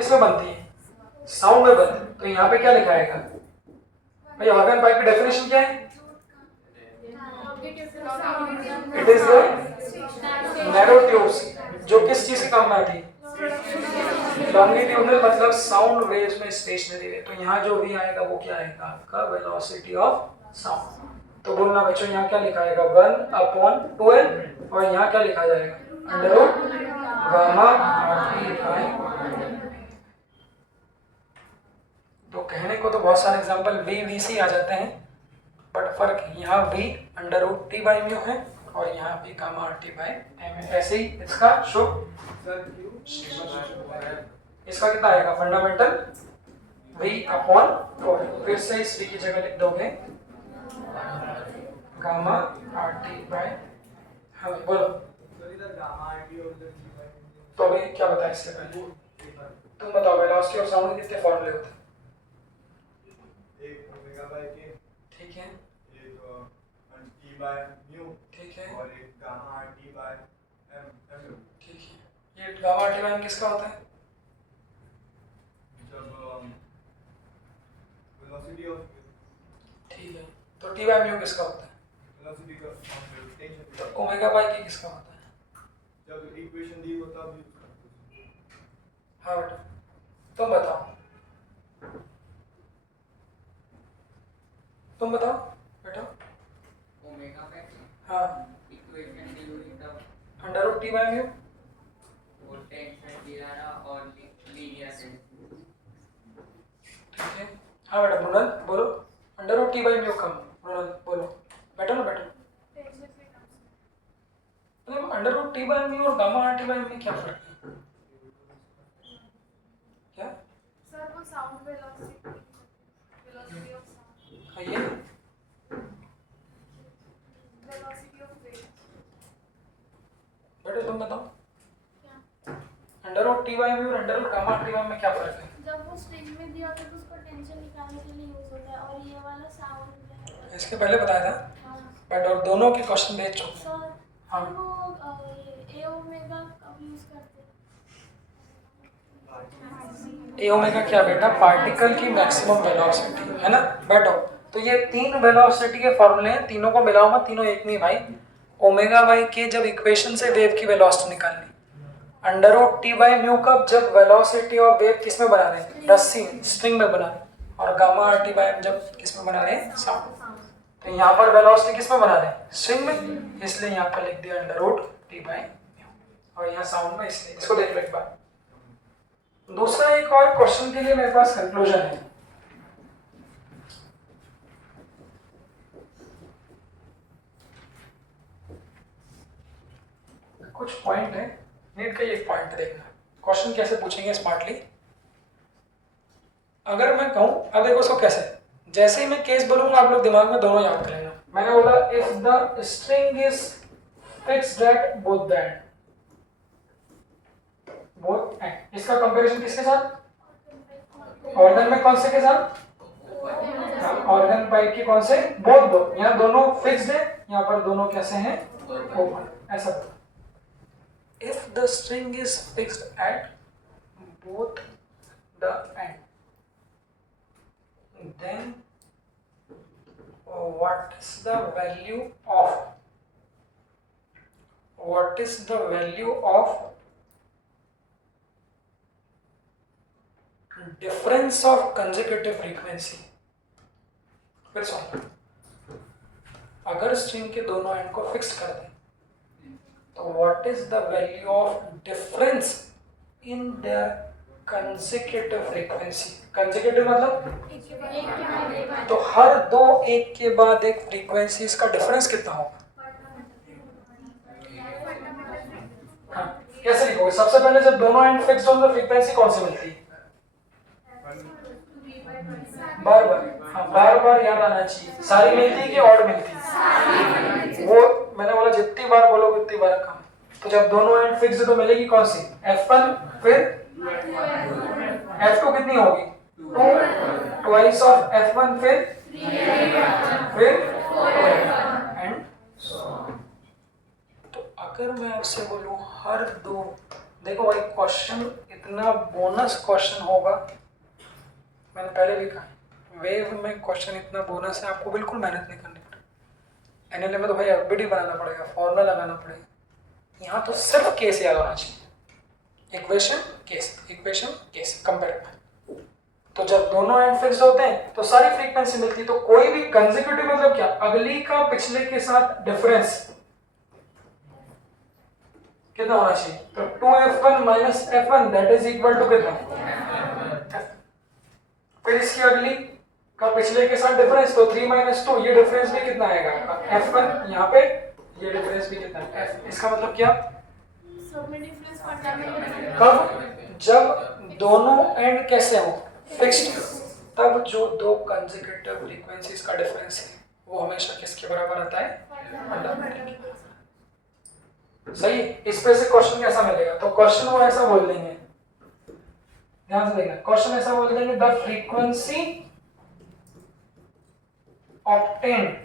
किसमें बनती है? साउंड में बनती है। तो यहाँ पे क्या लिखा आएगा भाई? ऑर्गन पाइप की डेफिनेशन क्या है? It is the narrow tubes जो किस चीज के काम में आती है? लॉन्गिट्यूडनल मतलब साउंड वेव्स में स्टेशनरी है। तो यहाँ जो भी आएगा वो क्या आएगा? आपका वेलोसिटी ऑफ साउंड। तो बोलना बच्चों यहाँ क्या लिखा आएगा? 1/12 और यहाँ क्या लिखा जाएगा? Under root gamma RT by. तो कहने को तो बहुत सारे एग्जांपल वी वी सी आ जाते हैं, बट फर्क यहाँ v under root T by mu है और यहाँ भी gamma R T by M है। ऐसे ही इसका शुभ इसका कितना आएगा? Fundamental V/4। फिर से इस V की जगह लिख दोगे गामा आर टी बाई। हाँ बोलो। तो अभी क्या बताया इससे पहले? तुम बताओ वेलोसिटी ऑफ साउंड के कितने फॉर्मूले होते हैं? एक ओमेगा बाय के, ठीक है, एक टी बाय म्यू, ठीक है, और एक gamma R T by M. ठीक है। ये गामा आर टी बाई किसका होता है? जब वेलोसिटी ऑफ, ठीक है, तो टी बाई म्यू किसका होता है? वेलोसिटी का टेंशन। तो ओमेगा बाई के किसका होता है? जब इक्वेशन दी हो तब यूज करते हैं। हाँ बेटा तुम बताओ, तुम बताओ बेटा। ओमेगा बाय हाँ इक्वेशन दी हुई तब under root T by mu वो टेंशन दिया रहा और लीनियर है। ठीक है। हाँ बेटा मृणाल बोलो। Under root T by mu कम। मृणाल बोलो। बैठो ना बैठो। मतलब under root T by mu और गामा आर टी बाई में क्या फर्क है? क्या सर वो साउंड वेलोसिटी ऑफ साउंड, हाँ, ये वेलोसिटी ऑफ वेव। बेटा तुम बताओ क्या? Under root T by mu और under root gamma R T by में क्या फर्क है? जब वो स्ट्रिंग में दिया होता है तो उसको टेंशन निकालने के लिए यूज होता है, और ये वाला साउंड है। इसके पहले बताया था, हाँ बट और दोनों के क्वेश्चन भेज चुके हैं। सर। हाँ। वो ए ओमेगा कब यूज करते हैं? ए ओमेगा क्या बेटा? पार्टिकल की मैक्सिमम वेलोसिटी है ना। बैठो। तो ये तीन वेलोसिटी के फॉर्मूले हैं, तीनों को मिलाओ मत, तीनों एक नहीं भाई। ओमेगा बाई के जब इक्वेशन से वेव की वेलोसिटी निकालनी, under root T by mu कब जब वेलोसिटी ऑफ वेव किस में बना रहे हैं? रस्सी स्ट्रिंग में बना रहे हैं, और gamma R T by M जब किस में बना रहे हैं? साउंड। तो यहाँ पर वेलोसिटी किस में बना रहे हैं? स्ट्रिंग में, इसलिए यहाँ पर लिख दिया under root T by mu, और यहाँ साउंड में इसलिए। इसको देख लो एक बार। दूसरा एक और क्वेश्चन के लिए मेरे पास कंक्लूजन है। कुछ पॉइंट है, नीट का एक पॉइंट देखना। क्वेश्चन कैसे पूछेंगे स्मार्टली? अगर मैं कहूं, अब देखो उसको कैसे, जैसे ही मैं केस बोलूंगा आप लोग दिमाग में दोनों याद कर लेना। मैंने बोला if the string is fixed at both the and, both and, इसका कंपैरिजन किसके साथ? ऑर्गन में कौन से के साथ? ऑर्गन पाइप की कौन से? बोथ दो। यहाँ दोनों फिक्स्ड है, यहाँ पर दोनों कैसे हैं? ओपन। ऐसा बोला if the string is fixed at both the end, then what is the value of difference of consecutive frequency? फिर सुन, अगर स्ट्रिंग के दोनों एंड को फिक्स कर दें तो what is the value of difference in their consecutive frequency? consecutive मतलब तो हर दो एक के बाद एक फ्रीक्वेंसीज का डिफरेंस कितना होगा? हाँ, कैसे लिखोगे? सबसे पहले जब दोनों एंड फिक्स हो तो फ्रीक्वेंसी कौन सी मिलती है? बार बार। हाँ, बार बार याद आना चाहिए। सारी मिलती है कि ऑड मिलती है? वो मैंने बोला जितनी बार बोलोगे उतनी बार कम। तो जब दोनों एंड फिक्स है तो मिलेगी कौन सी? F1 फिर F2 कितनी होगी? 2 ट्वाइस ऑफ F1 फिर एंड तो अगर मैं आपसे बोलूं हर दो, देखो भाई क्वेश्चन इतना बोनस क्वेश्चन होगा, मैंने पहले भी कहा वेव में क्वेश्चन इतना बोनस है, आपको बिल्कुल मेहनत नहीं करनी पड़ेगी। एनएलए में तो भाई एफबीडी बनाना पड़ेगा, फॉर्मूला लगाना पड़ेगा, यहाँ तो सिर्फ केस याद होना चाहिए, इक्वेशन केस कंपेरेटिव। तो जब दोनों एंड फिक्स होते हैं तो सारी फ्रीक्वेंसी मिलती है। तो कोई भी कंसेक्यूटिव मतलब क्या, अगली का पिछले के साथ डिफरेंस कितना होना चाहिए, तो 2f1 minus f1 that is equal to कितना, फिर इसकी अगली का पिछले के साथ डिफरेंस, तो 3 माइनस 2, ये डिफरेंस भी कितना आएगा आपका f1, यहाँ पे ये डिफरेंस भी कितना है f। इसका मतलब क्या, सब में डिफरेंस फंडामेंटल कब, जब दोनों एंड कैसे हो फिक्स्ड, तब जो दो कंसेक्यूटिव फ्रीक्वेंसीज का डिफरेंस है वो हमेशा किसके बराबर आता है, फंडामेंटल। सही। इस पे से क्वेश्चन कैसा मिलेगा, तो क्वेश्चन वो ऐसा बोल देंगे, ध्यान से देखना, क्वेश्चन ऐसा बोल देंगे the frequency obtained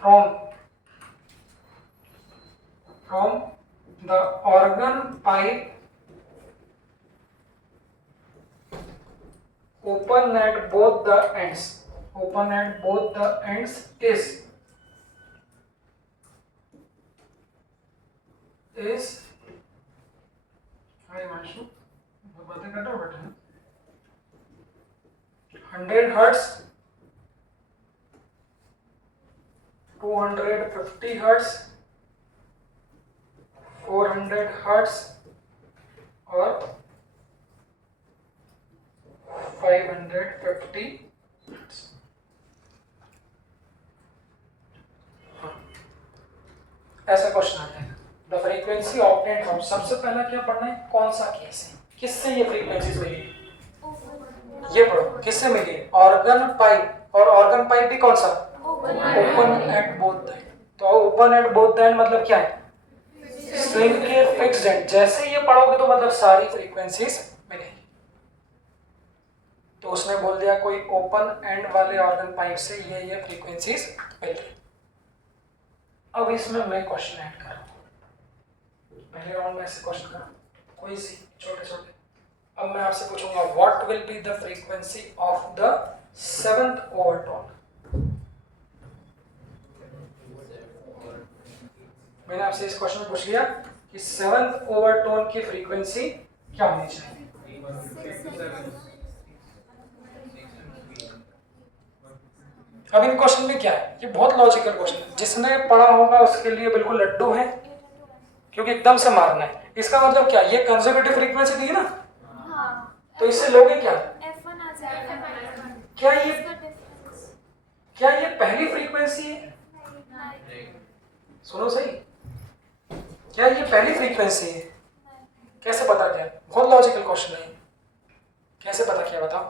from the organ pipe open at both the ends is हाय माशू बातें कर रहे हो बेटा, 100 हर्ट्ज, 250 हर्ट्ज, 400 हर्ट्ज और 550 हर्ट्ज। ऐसा क्वेश्चन आता है, द फ्रीक्वेंसी ऑब्टेन्ड फ्रॉम, सबसे पहला क्या पढ़ना है, कौन सा केस है, किससे ये फ्रीक्वेंसीज मिली, ये पढ़ो, किससे मिली, ऑर्गन पाइप, और ऑर्गन पाइप भी कौन सा, open at both the end. तो open at both the end मतलब क्या है, स्ट्रिंग के फिक्स्ड एंड। जैसे ये पढ़ोगे तो मतलब सारी फ्रीक्वेंसीज मिलेगी। तो उसने बोल दिया कोई ओपन एंड वाले ऑर्गन पाइप से ये फ्रीक्वेंसीज मिल रही। अब इसमें मैं क्वेश्चन ऐड कर रहा हूँ, पहले राउंड में ऐसे क्वेश्चन करा कोई सी छोटे छोटे। अब मैं आपसे पूछूंगा what will be the frequency of the 7th overtone. मैंने आपसे इस क्वेश्चन में पूछ लिया कि 7th ओवरटोन की फ्रीक्वेंसी क्या होनी चाहिए। अब इन क्वेश्चन में क्या है, ये बहुत लॉजिकल क्वेश्चन है, जिसने पढ़ा होगा उसके लिए बिल्कुल लड्डू है, क्योंकि एकदम से मारना है। इसका मतलब क्या, ये कंसेक्यूटिव फ्रीक्वेंसी दी है ना, तो इससे लोगे क्या, F1 आ जाएगा। क्या ये पहली फ्रीक्वेंसी है, सुनो सही, क्या ये पहली फ्रीक्वेंसी है, कैसे पता किया, बहुत लॉजिकल क्वेश्चन है, कैसे पता किया बताओ।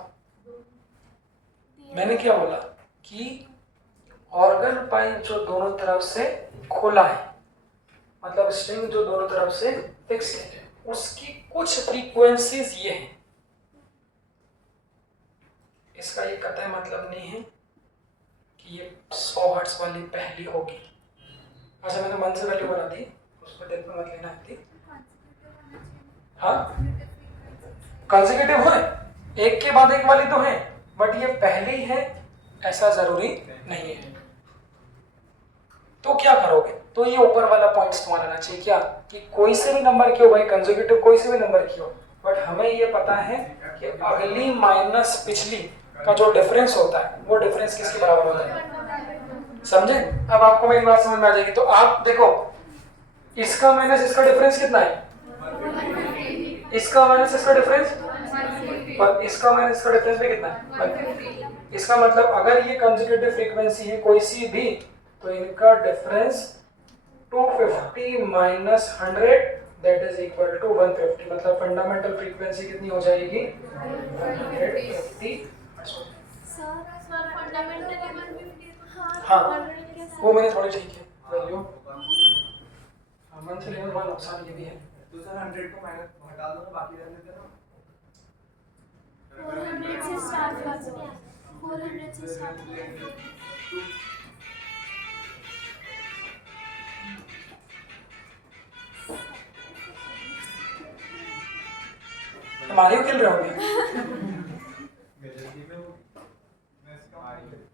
मैंने क्या बोला कि ऑर्गन पाइप जो दोनों तरफ से खुला है, मतलब स्ट्रिंग जो दोनों तरफ से फिक्स है, उसकी कुछ फ्रीक्वेंसीज ये हैं। इसका ये कतई मतलब नहीं है कि ये 100 हर्ट्ज वाली पहली होगी। अच्छा मैंने मन से वैल्यू बना दी, उसको डेथ में मत लेना आती। हाँ कंसेक्यूटिव है, एक के बाद एक वाली तो है, बट ये पहली है ऐसा जरूरी नहीं है। तो क्या करोगे, तो ये ऊपर वाला पॉइंट्स तुम्हारा आना चाहिए क्या, कि कोई से भी नंबर क्यों भाई, कंसेक्यूटिव कोई से भी नंबर क्यों, बट हमें ये पता है कि अगली माइनस पिछली का जो डिफरेंस होता है वो डिफरेंस किसके बराबर होता है, समझे। अब आपको मेरी बात समझ में आ जाएगी। तो आप देखो इसका माइनस इसका डिफरेंस कितना है, इसका माइनस इसका डिफरेंस, पर इसका माइनस इसका डिफरेंस भी कितना है। इसका मतलब अगर ये कंसेक्यूटिव फ्रीक्वेंसी है कोई सी भी, तो इनका difference 250 minus 100 that is equal to 150, मतलब फंडामेंटल फ्रीक्वेंसी कितनी हो जाएगी 150। Sir fundamental 150। हाँ वो मैंने थोड़ी ठीक है वैल्यू, मन से लेने वाला नुकसान ये भी है। तो सर 100 को माइनस हटा दो ना, बाकी रहने देना। 400 से स्टार्ट कर दो, 400 से स्टार्ट कर दो। मारियो खेल रहे हो क्या?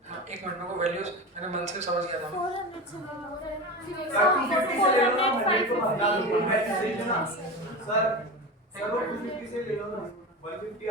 हाँ, एक मिनट में को वैल्यूज मैंने मन से समझ गया था। 400 से ले लो फिर सर 250 से ले लो ना, 400 सर 250 से ले लो ना, 150